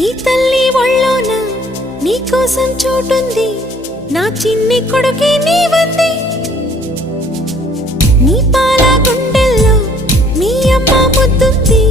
ఈ తల్లి ఒళ్ళోన నీ కోసం చోటుంది, నా చిన్ని కొడుకే నీవంది. నీ పాల గుండెల్లో నీ అమ్మ ముద్దుంది.